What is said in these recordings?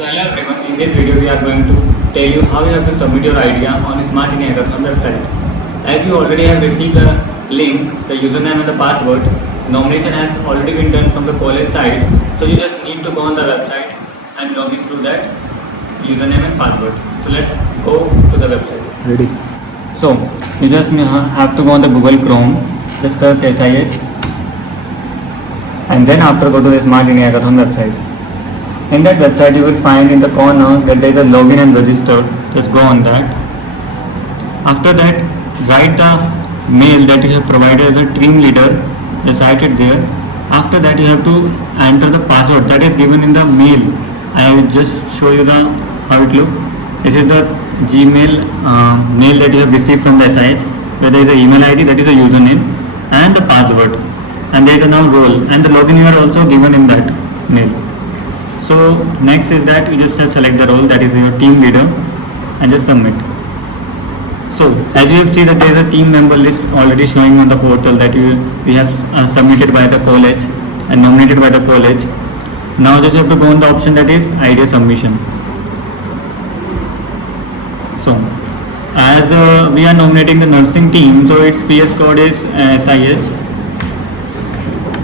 So hello everyone, in this video we are going to tell you how you have to submit your idea on Smart in Hackathon website. As you already have received the link, the username and the password, nomination has already been done from the college side. So you just need to go on the website and log in through that username and password. So let's go to the website. Ready? So you just have to go on the Google Chrome, just search SIS and then after go to the Smart in Hackathon website. In that website you will find in the corner that there is a login and register. Just go on that. After that write the mail that you have provided as a team leader, just write it there. After that you have to enter the password that is given in the mail. I will just show you the how it look. This is the Gmail mail that you have received from the SIH, where there is a email ID, that is a username and the password, and there is a now role and the login you are also given in that mail. So next is that you just select the role, that is your team leader, and just submit. So as you have seen that there is a team member list already showing on the portal that we have submitted by the college and nominated by the college. Now just have to go on the option that is idea submission. So as we are nominating the nursing team, so its PS code is SIH.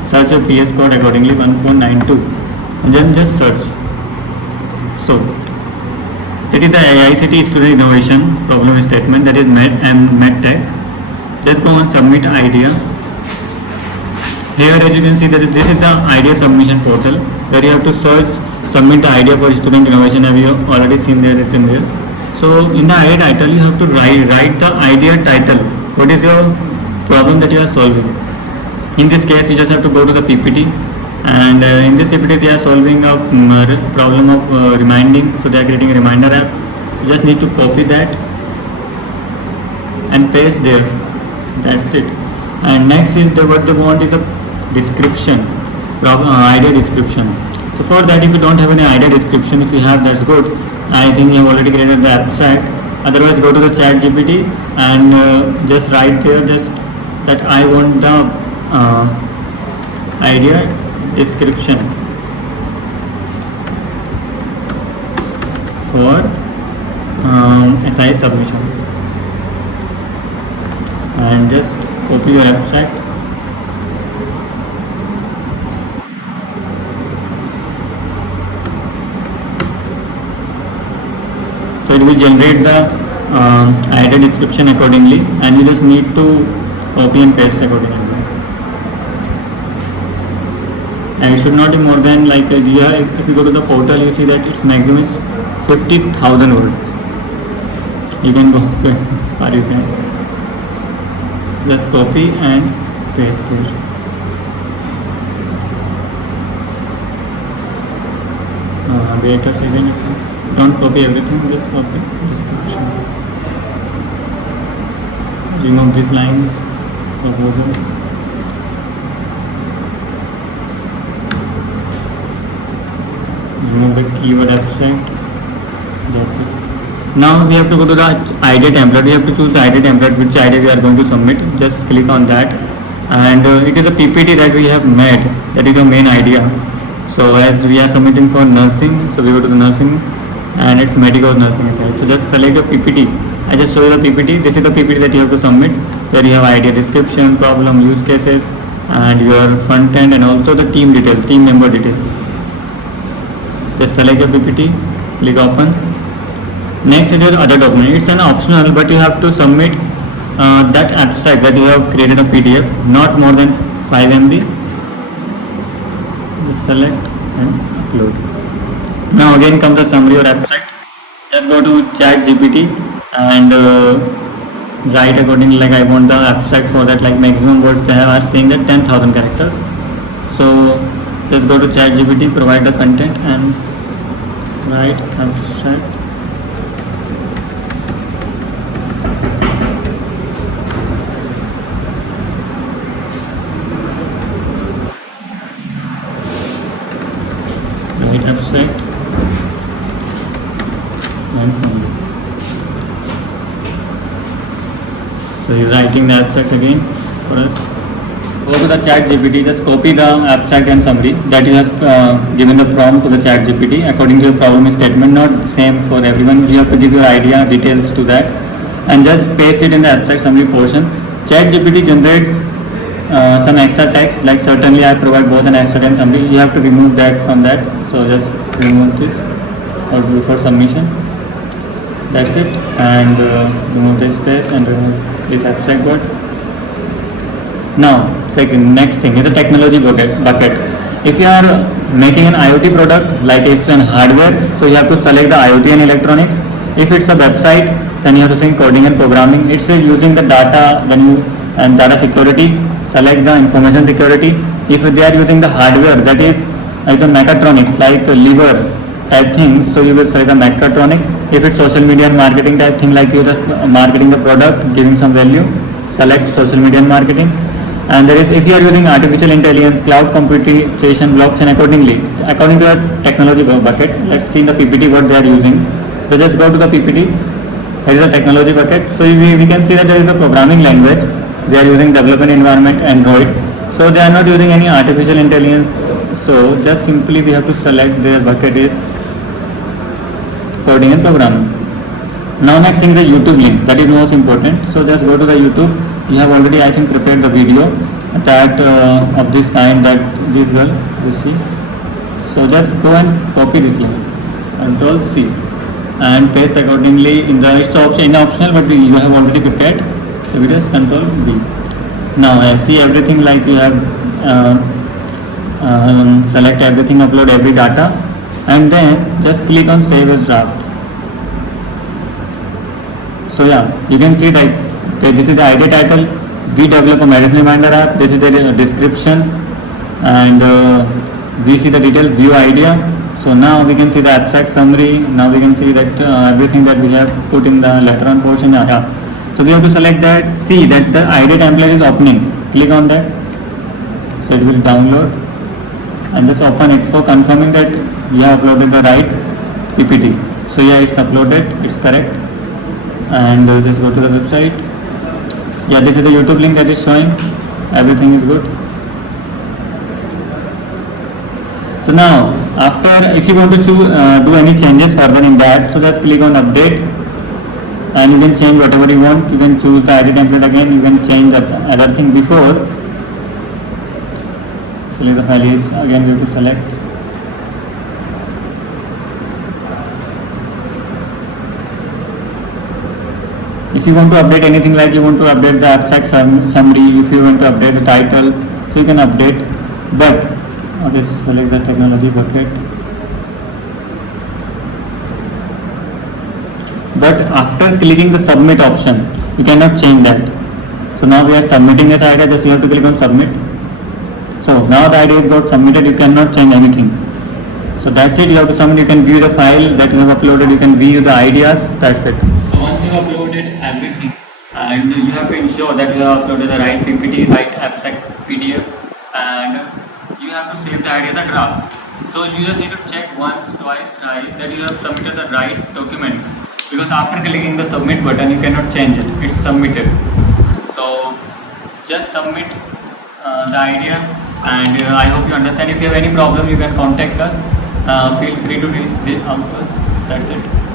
Search your PS code accordingly, 1492. And then just search. So that is the ICT Student Innovation Problem Statement, that is MedTech. Just go on submit idea. Here as you can see that this is the idea submission portal where you have to search submit the idea for student innovation. Have you already seen there written there? So in the idea title you have to write the idea title. What is your problem that you are solving? In this case you just have to go to the PPT. And in this PPT they are solving a problem of reminding, so they are creating a reminder app. You just need to copy that and paste there. That's it. And next is what they want is a description, idea description. So for that, if you don't have any idea description, if you have, that's good. I think you have already created the abstract. Otherwise go to the chat GPT and just write there just that I want the idea description for SIS submission, and just copy your abstract. So it will generate the idea description accordingly, and you just need to copy and paste accordingly. And it should not be more than like if you go to the portal you see that its maximum is 50,000 words. You can go as far you can. Just copy and paste here. Wait a second. Don't copy everything. Just copy description. Remove these lines. Proposal. Remove the keyword abstract. That's it. Now we have to go to the idea template. We have to choose the idea template, which idea we are going to submit. Just click on that, and it is a PPT that we have made. That is the main idea. So as we are submitting for nursing, so we go to the nursing, and it's medical nursing side. So just select your PPT. I just show you the PPT. This is the PPT that you have to submit. Where you have idea description, problem, use cases, and your front end, and also the team details, team member details. Just select your PPT, click open. Next is your other document. It's an optional, but you have to submit that abstract that you have created a PDF, not more than 5 MB. Just select and upload. Now again come the summary or abstract. Just go to chat GPT and write accordingly, like I want the abstract for that, like maximum words they are saying that 10,000 characters. So just go to chat GPT, provide the content and write abstract. Write abstract and format. So he's writing the abstract again for us. go to the chat GPT, just copy the abstract and summary that you have given the prompt to the chat GPT according to your problem statement, not same for everyone. You have to give your idea details to that and just paste it in the abstract summary portion. Chat GPT generates some extra text, like certainly I provide both an abstract and summary. You have to remove that from that, so just remove this or before submission. That's it, and remove this space and remove this abstract word. Now, next thing is a technology bucket. If you are making an IoT product, like it's an hardware, so you have to select the IoT and electronics. If it's a website, then you have to select coding and programming. It's using the data, and data security, select the information security. If they are using the hardware, that is a mechatronics, like liver type things, so you will select the mechatronics. If it's social media and marketing type thing, like you just marketing the product, giving some value, select social media and marketing. And there is, if you are using artificial intelligence, cloud computation, blockchain, according to the technology bucket. Let's see in the PPT what they are using. So just go to the PPT. Here is a technology bucket. So we can see that there is a programming language. They are using development environment Android. So they are not using any artificial intelligence. So just simply we have to select their bucket is coding and programming. Now next thing is the YouTube link. That is most important. So just go to the YouTube. You have already, I think, prepared the video that of this kind, that this girl you see. So just go and copy this link, Control C, and paste accordingly in the, it's optional, but you have already prepared. So we just Control V. Now I see everything, like you have select everything, upload every data, and then just click on Save as Draft. So yeah, you can see that this is the idea title. We develop a medicine reminder app. This is the description, and we see the detailed view idea. So now we can see the abstract summary. Now we can see that everything that we have put in the letter on portion. Yeah. So we have to select that. See that the idea template is opening. Click on that. So it will download and just open it for confirming that you have uploaded the right PPT. So yeah, it's uploaded. It's correct. And just go to the website. Yeah, this is the YouTube link that is showing. Everything is good. So now, after, if you want to do any changes further in that, so just click on update, and you can change whatever you want. You can choose the ID template again. You can change that other thing before. Select the file is again, we have to select. If you want to update anything, like you want to update the abstract summary, if you want to update the title, so you can update. But okay, select the technology bucket. But after clicking the submit option, you cannot change that. So now we are submitting this idea, just you have to click on submit. So now the idea is got submitted, you cannot change anything. So that's it, you have to submit. You can view the file that you have uploaded, you can view the ideas, that's it. So once you have uploaded everything, and you have to ensure that you have uploaded the right PPT, right abstract PDF, and you have to save the idea as a draft. So you just need to check once, twice, thrice that you have submitted the right documents, because after clicking the submit button you cannot change it, it's submitted. So just submit the idea, and I hope you understand. If you have any problem, you can contact us. Feel free to reach out to us. That's it.